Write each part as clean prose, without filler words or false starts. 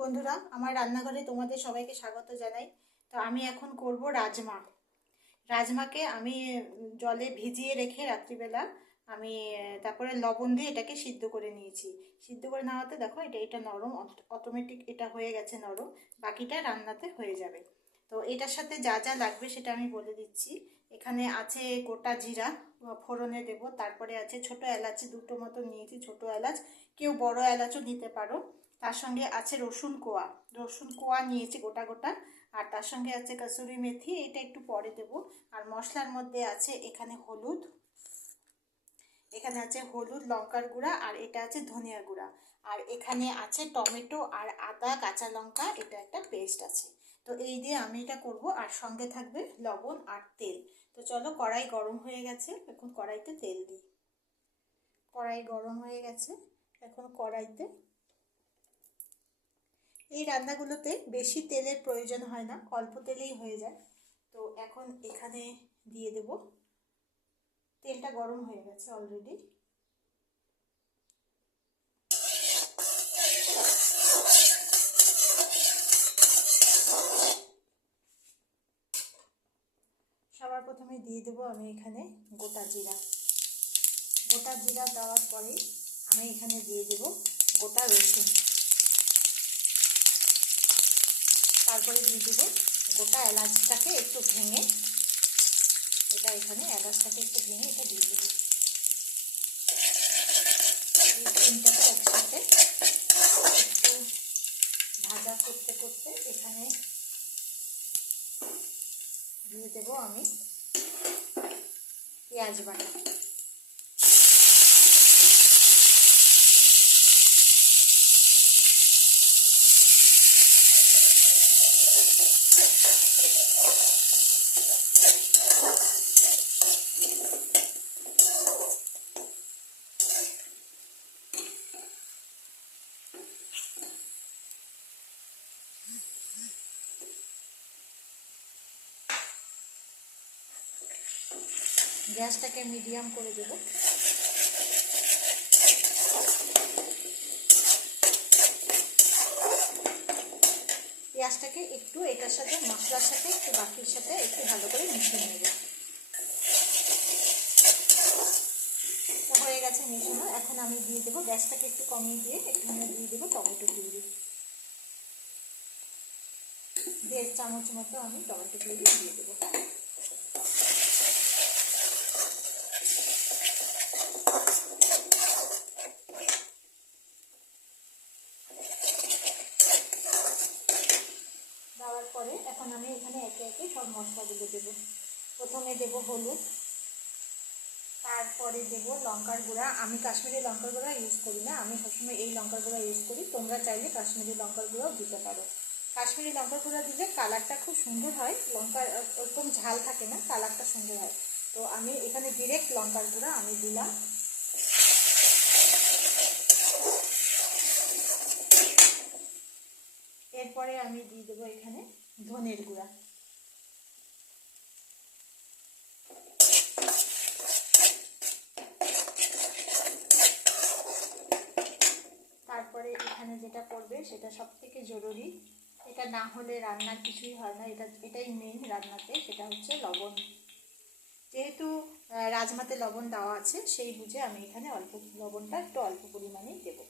বন্ধুরা, আমার রান্নাঘরে তোমাদের সবাইকে স্বাগত জানাই। তো আমি এখন করব রাজমা। রাজমাকে আমি জলে ভিজিয়ে রেখে রাত্রিবেলা আমি তারপরে লবণ দিয়ে এটাকে সিদ্ধ করে নিয়েছি। সিদ্ধ করে নেওয়াতে দেখো এটা এটা নরম, অটোমেটিক এটা হয়ে গেছে নরম। বাকিটা রান্নাতে হয়ে যাবে। তো এটার সাথে যা যা লাগবে সেটা আমি বলে দিচ্ছি। এখানে আছে গোটা জিরা, ফোড়নে দেব। তারপরে আছে ছোট এলাচ, দুটো মতো নিয়েছি ছোট এলাচ, কেউ বড় এলাচও দিতে পারো। তার সঙ্গে আছে রসুন কোয়া নিয়েছি গোটা গোটা। আর তার সঙ্গে আছে কসুরি মেথি, এটা একটু পরে দেব। আর মশলার মধ্যে আছে এখানে আছে হলুদ, লঙ্কার গুঁড়া, আর এটা আছে ধনিয়ার গুঁড়া। আর এখানে আছে টমেটো আর আদা, কাঁচা লঙ্কা, এটা একটা পেস্ট আছে। তো এই দিয়ে আমি এটা করব। আর সঙ্গে থাকবে লবণ আর তেল। তো চলো, কড়াই গরম হয়ে গেছে, এখন কড়াইতে তেল দিই। কড়াই গরম হয়ে গেছে, এখন কড়াইতে এই রান্নাগুলোতে বেশি তেলের প্রয়োজন হয় না, অল্প তেলেই হয়ে যায়। তো এখন এখানে দিয়ে দেব। তেলটা গরম হয়ে গেছে অলরেডি। সবার প্রথমে দিয়ে দেব আমি এখানে গোটা জিরা। গোটা জিরা দেওয়ার পরে আমি এখানে দিয়ে দেব গোটা রসুন। তারপরে দিয়ে দেব গোটা এলাচটাকে একটু ভেঙে, এলাচটাকে একটু ভেঙে এটা দিয়ে দেবো। এই তিনটাকে একসাথে একটু ভাজা করতে করতে এখানে দিয়ে দেব আমি পেঁয়াজ বাটা। গ্যাসটাকে মিডিয়াম করে দেব। পেঁয়াজটাকে একটু এটার সাথে, মশলার সাথে, একটু বাকির সাথে একটু ভালো করে মিশিয়ে নেব। হয়ে গেছে মিশানো। এখন আমি দিয়ে দেবো, গ্যাসটাকে একটু কমিয়ে দিয়ে এখানে দিয়ে দেবো টমেটো পিউরি। 1.5 চামচ মতো আমি টমেটো পিউরি দিয়ে দেবো। দেওয়ার পরে এখন আমি এখানে একে একে সব মশলাগুলো দেবো। প্রথমে দেবো হলুদ, তারপরে দেবো লঙ্কার গুঁড়া। আমি কাশ্মীরি লঙ্কার গুঁড়া ইউজ করি না, আমি সবসময় এই লঙ্কার গুঁড়া ইউজ করি। তোমরা চাইলে কাশ্মীরি লঙ্কার গুঁড়াও দিতে পারো। কাশ্মীরি লঙ্কার গুঁড়া দিলে কালারটা খুব সুন্দর হয়, লঙ্কার ওরকম ঝাল থাকে না, কালারটা সুন্দর হয়। তো আমি এখানে ডিরেক্ট লঙ্কার গুঁড়া আমি দিলাম। এরপরে আমি দিয়ে দেবো এখানে ধনের গুঁড়া। তারপরে এখানে যেটা করবে সেটা সব থেকে জরুরি, এটা না হলে রান্নার কিছুই হয় না, এটাই মেন রান্নাতে, সেটা হচ্ছে লবণ। যেহেতু রাজমাতে লবণ দেওয়া আছে, সেই বুঝে আমি এখানে লবণটা একটু অল্প পরিমাণেই দেবো।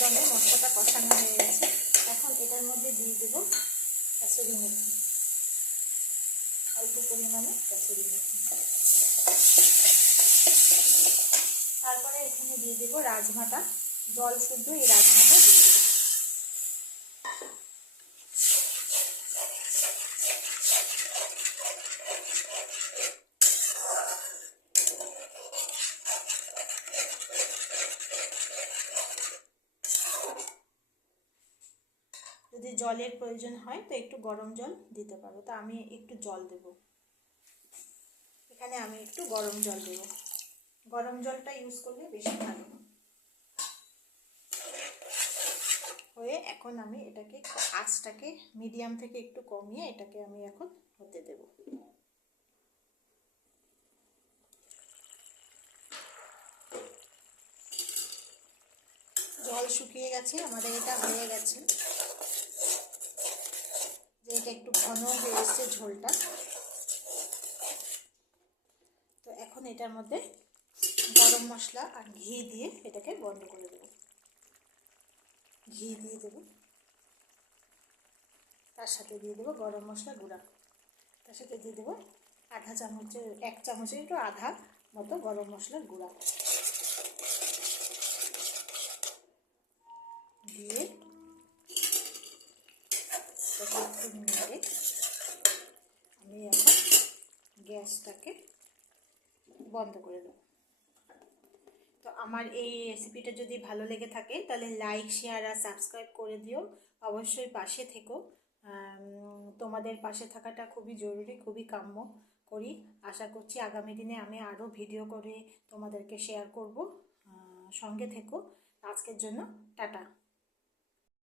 দমে মশলাটা কষানো হয়ে গেছে। এখন এটার মধ্যে দিয়ে দেবো কসুরি মেথি, অল্প পরিমাণে কসুরি মেথি। তারপরে এখানে দিয়ে দেবো রাজমাটা, জল শুদ্ধ এই রাজমাটা দিয়ে দেবো। জলের প্রয়োজন হয় তো একটু গরম জল দিতে পারো। তো আমি একটু জল দেব, এখানে আমি একটু গরম জল দেব। গরম জলটা ইউজ করলে বেশি ভালো। হয়ে এখন আমি এটাকে আঁচটাকে মিডিয়াম থেকে একটু কমিয়ে এটাকে আমি এখন হতে দেব। জল শুকিয়ে গেছে, আমাদের এটা হয়ে গেছে, যে এটা একটু ঘন হয়ে এসছে ঝোলটা। তো এখন এটার মধ্যে গরম মশলা আর ঘি দিয়ে এটাকে বন্ধ করে দেব। ঘি দিয়ে দেব, তার সাথে দিয়ে দেবো গরম মশলা গুঁড়া, তার সাথে দিয়ে দেবো আধা চামচের 1 চামচের একটু আধা মতো গরম মশলার গুঁড়া দিয়ে একটু নেড়ে আমি এখন গ্যাসটাকে বন্ধ করে দেব। তো আমার এই রেসিপিটা যদি ভালো লেগে থাকে তাহলে লাইক, শেয়ার আর সাবস্ক্রাইব করে দিও। অবশ্যই পাশে থেকো, তোমাদের পাশে থাকাটা খুবই জরুরি, খুবই কাম্য করি। আশা করছি আগামী দিনে আমি আরও ভিডিও করে তোমাদেরকে শেয়ার করব। সঙ্গে থেকো। আজকের জন্য টাটা।